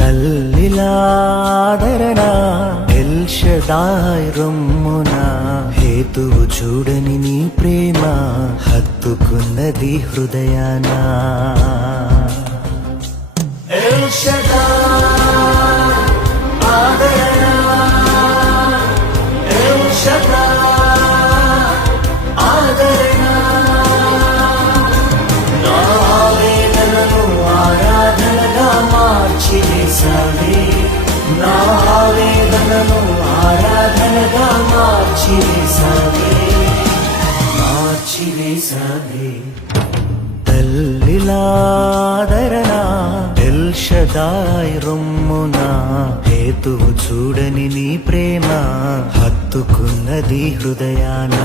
తల్లిలాదరణ L షదాయ్ రొమ్మున హేతువు చూడని నీ ప్రేమ హత్తుకున్నది హృదయాన. ఎల్ షదాయ్ ఆదరణ, ఎల్ షదాయ్ ఆదరణ, నా ఆవేదనను ఆరాధనగా మార్చివేశావే, నా ఆవేదనను ఆరాధనగా మార్చివేశావే, మార్చివేశావే. తల్లిలాదరణ ఎల్ షదాయ్ రొమ్మున హేతువు చూడని నీ ప్రేమ హత్తుకున్నది హృదయాన.